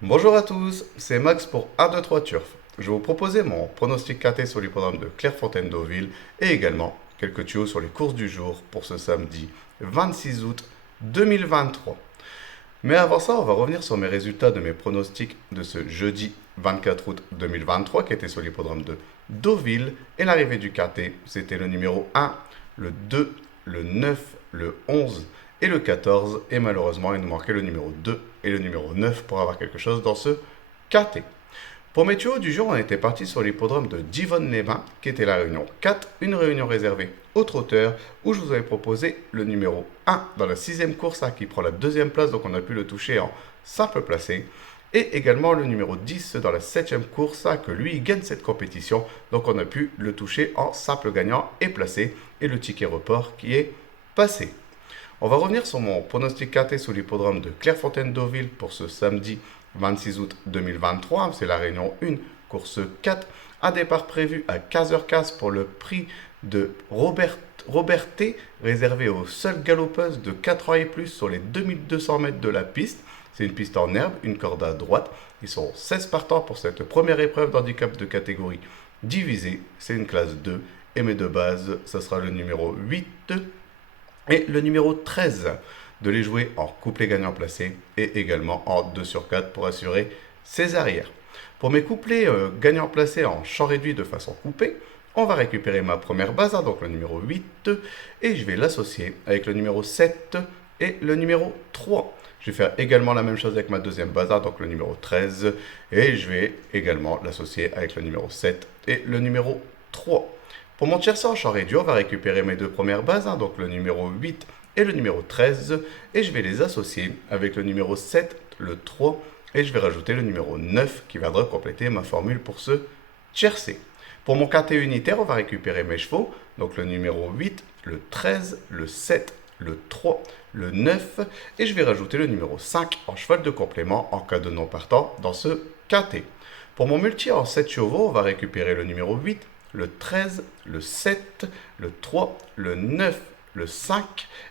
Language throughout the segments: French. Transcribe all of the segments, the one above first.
Bonjour à tous, c'est Max pour 1, 2, 3 Turf. Je vais vous proposer mon pronostic KT sur l'hippodrome de Clairefontaine-Deauville et également quelques tuyaux sur les courses du jour pour ce samedi 26 août 2023. Mais avant ça, on va revenir sur mes résultats de mes pronostics de ce jeudi 24 août 2023 qui était sur l'hippodrome de Deauville. Et l'arrivée du KT, c'était le numéro 1, le 2, le 9, le 11 et le 14. Et malheureusement, il nous manquait le numéro 2 et le numéro 9 pour avoir quelque chose dans ce KT. Pour mes tuyaux du jour, on était parti sur l'hippodrome de Divonne-les-Bains, qui était la réunion 4, une réunion réservée aux trotteurs, où je vous avais proposé le numéro 1 dans la sixième course, qui prend la deuxième place, donc on a pu le toucher en simple placé, et également le numéro 10 dans la septième course, que lui il gagne cette compétition, donc on a pu le toucher en simple gagnant et placé, et le ticket report qui est passé. On va revenir sur mon pronostic KT sous l'hippodrome de Clairefontaine-Deauville pour ce samedi 26 août 2023. C'est la réunion 1, course 4. Un départ prévu à 15h15 pour le prix de Roberté, réservé aux seules galopeuses de 4 ans et plus sur les 2200 mètres de la piste. C'est une piste en herbe, une corde à droite. Ils sont 16 partants pour cette première épreuve d'handicap de catégorie divisée. C'est une classe 2. Et mes deux bases, ce sera le numéro 8 et le numéro 13 de les jouer en couplet gagnant placé et également en 2 sur 4 pour assurer ses arrières. Pour mes couplets gagnants placés en champ réduit de façon coupée, on va récupérer ma première base, donc le numéro 8, et je vais l'associer avec le numéro 7 et le numéro 3. Je vais faire également la même chose avec ma deuxième base, donc le numéro 13, et je vais également l'associer avec le numéro 7 et le numéro 3. Pour mon tiercé en champ réduit, on va récupérer mes deux premières bases, donc le numéro 8 et le numéro 13, et je vais les associer avec le numéro 7, le 3, et je vais rajouter le numéro 9 qui viendra compléter ma formule pour ce tiercé. Pour mon KT unitaire, on va récupérer mes chevaux, donc le numéro 8, le 13, le 7, le 3, le 9, et je vais rajouter le numéro 5 en cheval de complément en cas de non partant dans ce KT. Pour mon multi en 7 chevaux, on va récupérer le numéro 8, le 13, le 7, le 3, le 9, le 5,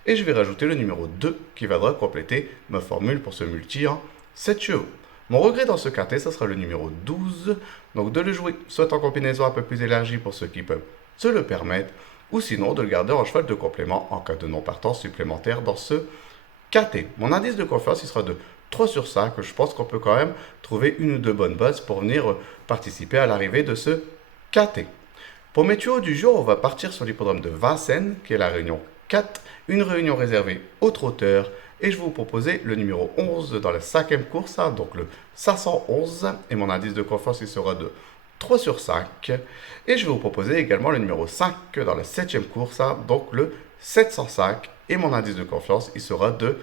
et je vais rajouter le numéro 2 qui viendra compléter ma formule pour ce multi en 7 chevaux. Mon regret dans ce quartet, ce sera le numéro 12, donc de le jouer soit en combinaison un peu plus élargie pour ceux qui peuvent se le permettre, ou sinon de le garder en cheval de complément en cas de non-partance supplémentaire dans ce quartet. Mon indice de confiance, il sera de 3 sur 5, je pense qu'on peut quand même trouver une ou deux bonnes bases pour venir participer à l'arrivée de ce quartet. Pour mes tuyaux du jour, on va partir sur l'hippodrome de Vincennes, qui est la réunion 4, une réunion réservée aux trotteurs. Et je vais vous proposer le numéro 11 dans la cinquième course, donc le 511. Et mon indice de confiance, il sera de 3 sur 5. Et je vais vous proposer également le numéro 5 dans la septième course, donc le 705. Et mon indice de confiance, il sera de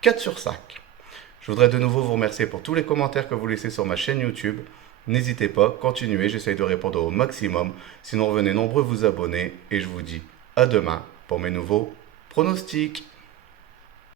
4 sur 5. Je voudrais de nouveau vous remercier pour tous les commentaires que vous laissez sur ma chaîne YouTube. N'hésitez pas, continuez, j'essaye de répondre au maximum. Sinon, venez nombreux vous abonner et je vous dis à demain pour mes nouveaux pronostics.